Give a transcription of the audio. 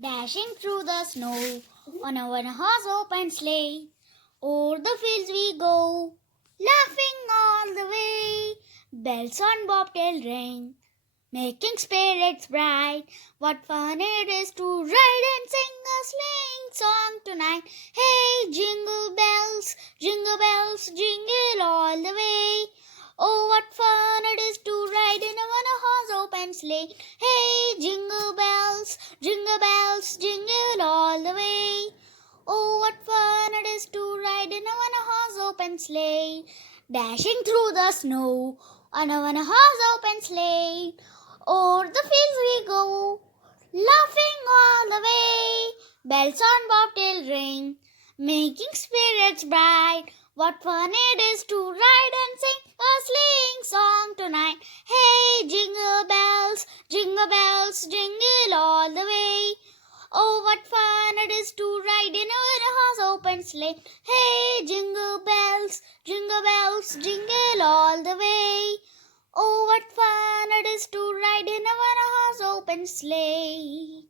Dashing through the snow on a one-horse open sleigh. O'er the fields we go, laughing all the way. Bells on bobtail ring, making spirits bright. What fun it is to ride and sing a sleighing song tonight. Hey, jingle bells, jingle all the way. Oh, what fun it is to ride in a one-horse open sleigh. Hey, jingle bells, jingle all the way. Oh, what fun it is to ride in a one-horse open sleigh. Dashing through the snow on a one-horse open sleigh. O'er the fields we go, laughing all the way. Bells on bobtail ring, making spirits bright. What fun it is to ride and sing a sleighing song tonight. Hey, jingle all the way. Oh, what fun it is to ride in a one-horse open sleigh. Hey, jingle bells, jingle all the way. Oh, what fun it is to ride in a one-horse open sleigh.